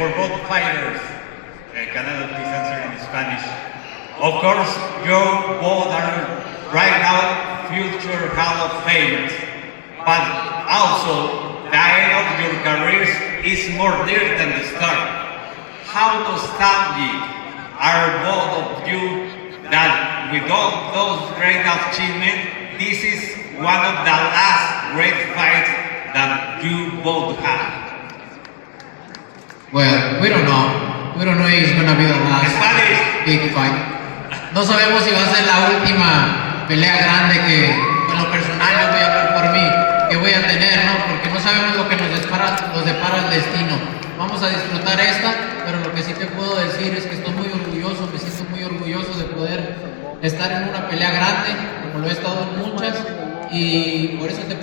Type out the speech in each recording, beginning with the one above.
for both fighters, Canelo, please answer in Spanish. Of course, you both are right now future Hall of Famers, but also the end of your careers is more dear than the start. How nostalgic are both of you that with all those great achievements, this is one of the last great fights that you both had? Well, we don't know. We don't know if it's going to be the last big fight. No sabemos si va a ser la última pelea grande que, en lo personal, yo voy a hablar por mí, que voy a tener, ¿no? Porque no sabemos lo que nos depara el destino. Vamos a disfrutar esta, pero lo que sí te puedo decir es que estoy muy orgulloso, me siento muy orgulloso de poder estar en una pelea grande, como lo he estado en muchas, y por eso te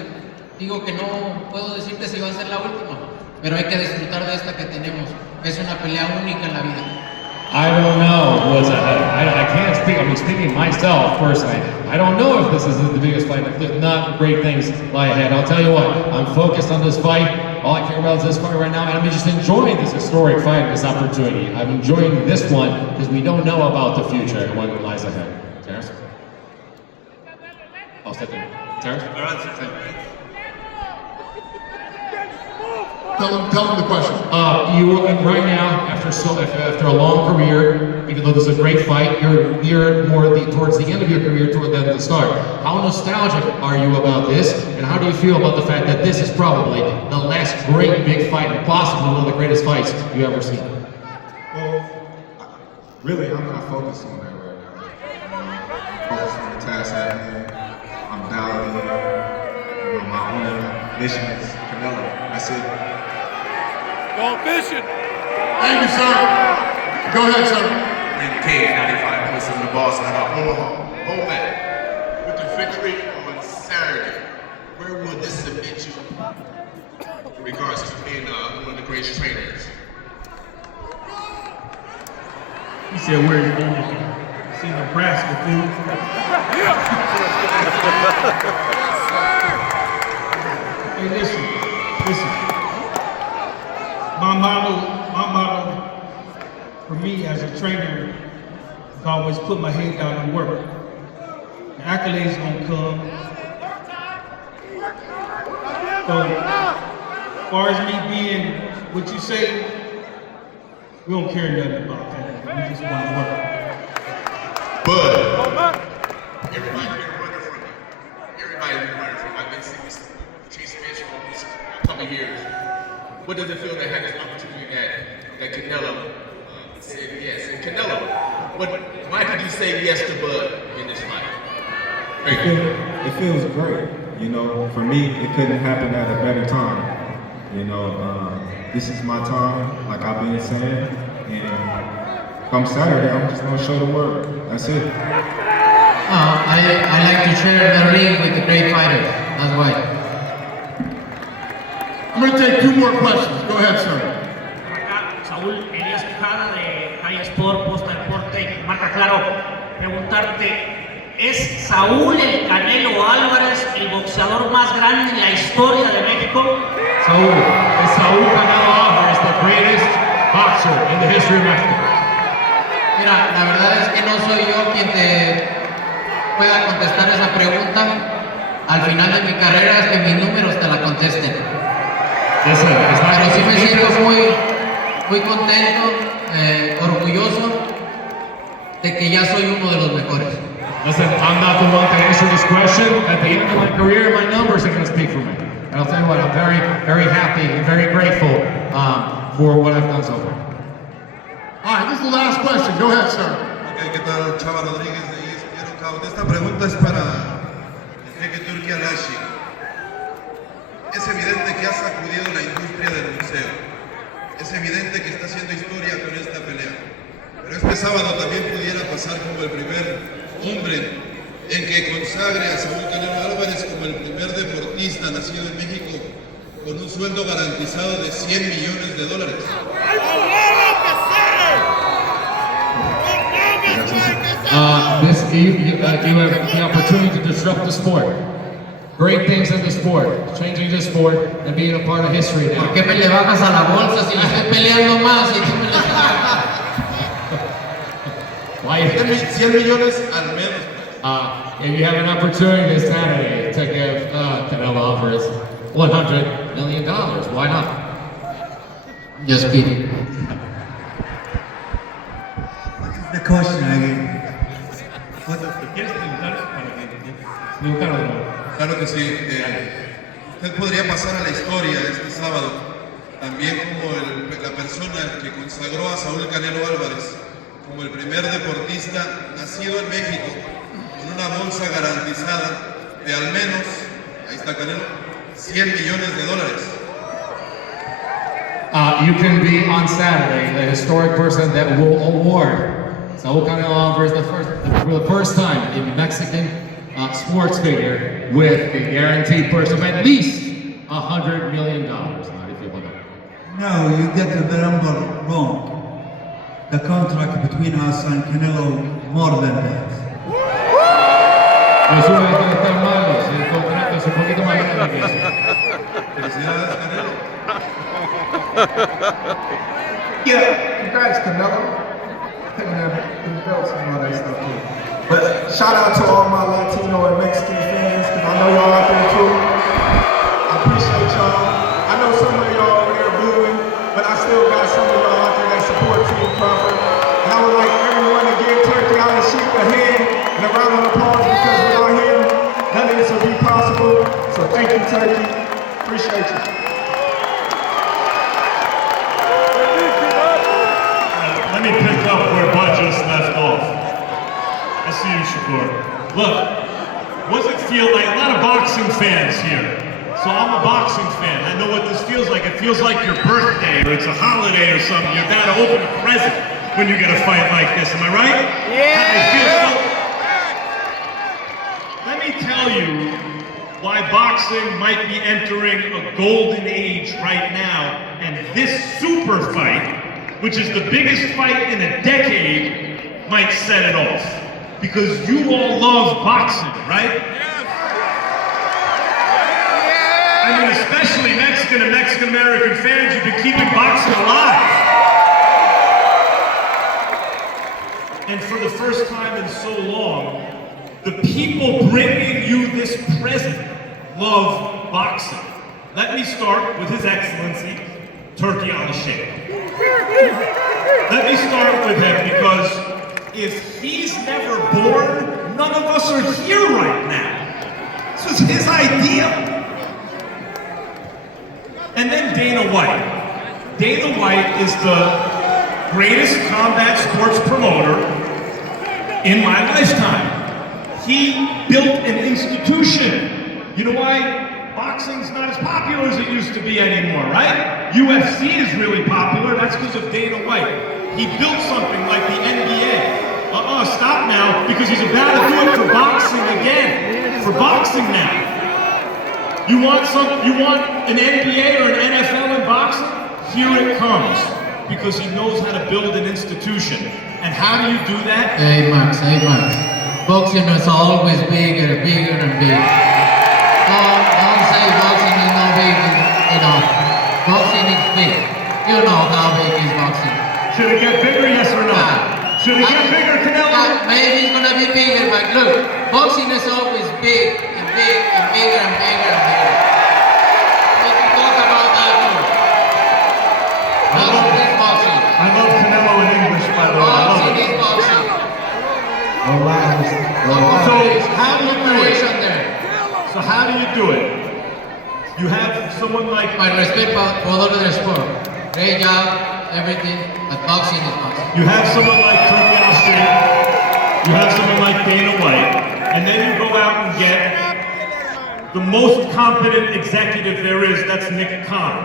digo que no puedo decirte si va a ser la última, pero hay que disfrutar de esta que tenemos, que es una pelea única en la vida. I don't know what's ahead. I can't speak. I'm speaking myself personally. I don't know if this is the biggest fight. If not, great things lie ahead. I'll tell you what, I'm focused on this fight. All I care about is this fight right now, and I'm just enjoying this historic fight and this opportunity. I'm enjoying this one because we don't know about the future and what lies ahead. Terrence? I'll step in. Terrence? Tell him the question. You right now, after a long career, even though this is a great fight, you're more towards the end of your career than the start. How nostalgic are you about this, and how do you feel about the fact that this is probably the last great big fight, and possibly one of the greatest fights you ever seen? Well, really, I'm not focused on that right now. I'm focused on the task at hand. I'm validating. My only mission is Canelo. That's it. Go fishing! Thank you, sir. Go ahead, sir. In Cave 95 points in the Boston. I got hold that. With the victory on Saturday, where will this submit you in regards to being one of the greatest trainers? He said, where you going? See Nebraska, dude. Hey, listen. My motto for me as a trainer is always put my head down and work. The accolades gonna come. So, as far as me being what you say, we don't care nothing about that. We just want to work. But everybody's been running from me. I've been seeing this chasing this for almost a couple of years. What does it feel to have this opportunity that Canelo said yes? And Canelo, why did you say yes to Bud in this fight? It feels great. You know, for me, it couldn't happen at a better time. You know, this is my time, like I've been saying, and come Saturday, I'm just gonna show the world. That's it. I like to share the ring with the great fighters. That's why. I'm going to take two more questions. Go ahead, sir. Acá, Saúl Elías Quijada de High Sport, Posta Deporte, Marca Claro. Preguntarte, ¿es Saúl el Canelo Álvarez el boxeador más grande en la historia de México? Saúl Canelo Alvarez, the greatest boxer in the history of Mexico. Mira, la verdad es que no soy yo quien te pueda contestar esa pregunta. Al final de mi carrera es que mis números te la contesten. Pero sí me siento muy contento, orgulloso de que ya soy uno de los mejores. Listen, I'm not the one to answer this question. At the end of my career, my numbers are going to speak for me. And I'll tell you what, I'm very, very happy and very grateful for what I've done so far. All right, this is the last question. Go ahead, sir. Okay, ¿qué tal? Chava Rodríguez de ESPN. Esta pregunta es para el jeque Turki Alashi. Es evidente que ha sacudido la industria del boxeo. Es evidente que está haciendo historia con esta pelea. Pero este sábado también pudiera pasar como el primer hombre en que consagre a Saúl Canelo Álvarez como el primer deportista nacido en México con un sueldo garantizado de $100 millones. You have the opportunity to disrupt the sport. Great things in the sport, changing the sport and being a part of history now. ¿Por qué me le bajas a la bolsa si le estoy peleando más y tú me lo estás. Why? 100 millones al menos. If you have an opportunity this Saturday to give Canelo Alvarez $100 million, why not? Just kidding. The question again. ¿Quieres preguntar para que Claro que sí. Usted podría pasar a la historia este sábado también como la persona que consagró a Saúl Canelo Álvarez como el primer deportista nacido en México con una bolsa garantizada de al menos, ahí está Canelo, $100 millones. You can be on Saturday the historic person that will award Saúl Canelo Alvarez for the first time in Mexican sports figure with a guaranteed purse of at least $100 million. How do you feel about that? No, you get the number wrong. The contract between us and Canelo more than that. Los únicos están malos, el contrato es un poquito más grande que eso. Felicidades, Canelo. Yeah, congrats, Canelo. Picking up the belts and all that stuff too. But shout out to all my Latino and Mexican fans, because I know y'all out there too. I appreciate y'all. I know some of y'all over there booing, but I still got some of y'all out there that support Team Crawford. And I would like everyone to give Turkey out and shake a hand and a round of applause, because without him, none of this would be possible. So thank you, Turkey. Appreciate you. Let me pick up where Bud just left off. I see you, Shakur. Look, what does it feel like? A lot of boxing fans here. So I'm a boxing fan. I know what this feels like. It feels like your birthday or it's a holiday or something. You're about to open a present when you get a fight like this. Am I right? Yeah. It feels so. Let me tell you why boxing might be entering a golden age right now, and this super fight, which is the biggest fight in a decade, might set it off. Because you all love boxing, right? I mean, especially Mexican and Mexican-American fans, you've been keeping boxing alive. And for the first time in so long, the people bringing you this present love boxing. Let me start with His Excellency, Turkey Al-Sheikh. Let me start with him because if he's never born, none of us are here right now. This was his idea. And then Dana White. Dana White is the greatest combat sports promoter in my lifetime. He built an institution. You know why boxing's not as popular as it used to be anymore, right? UFC is really popular, that's because of Dana White. He built something like the NBA. Stop now, because he's about to do it for boxing again. For boxing now. You want an NBA or an NFL in boxing? Here it comes. Because he knows how to build an institution. And how do you do that? Hey Max. Boxing is always bigger and bigger. Don't say boxing is not big enough. Boxing is big. You know how big is boxing. Should it get bigger, yes or no? Should it get bigger, Canelo? Maybe it's gonna be bigger, but look, boxing is always big and big and bigger and bigger and bigger. We can talk about that too. Boxing is boxing. I love Canelo in English, by the way. Boxing is boxing. So how do you do it? There. So how do you do it? You have someone like... My respect for all of the sport. Great job, everything, but boxing is boxing. You have someone like Turkey Al-Sheikh, you have someone like Dana White, and then you go out and get the most competent executive there is, that's Nick Khan.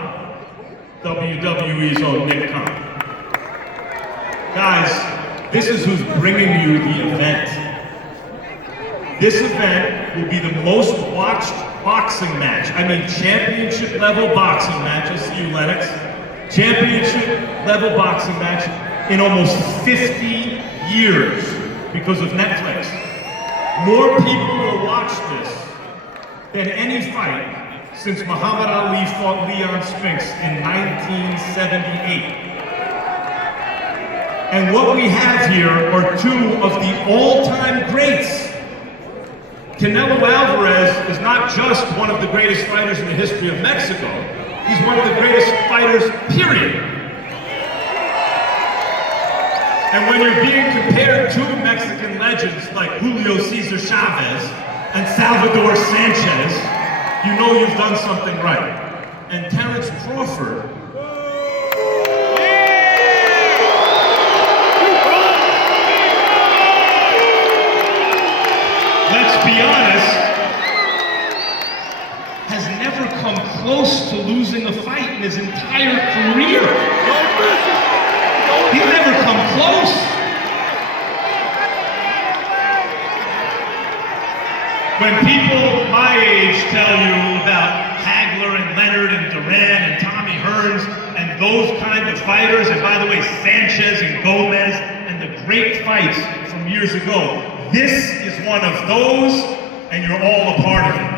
WWE's own Nick Khan. Guys, this is who's bringing you the event. This event will be the most watched boxing match. I mean, championship level boxing match. I see you, Lennox. Championship level boxing match in almost 50 years because of Netflix. More people will watch this than any fight since Muhammad Ali fought Leon Spinks in 1978. And what we have here are two of the all-time greats. Canelo Alvarez is not just one of the greatest fighters in the history of Mexico. He's one of the greatest fighters, period. And when you're being compared to Mexican legends like Julio Cesar Chavez and Salvador Sanchez, you know you've done something right. And Terence Crawford, let's be honest, has never come close to losing a fight in his entire career. He's never come close. When people my age tell you about Hagler and Leonard and Duran and Tommy Hearns and those kind of fighters, and by the way, Sanchez and Gomez and the great fights from years ago, this is one of those, and you're all a part of it.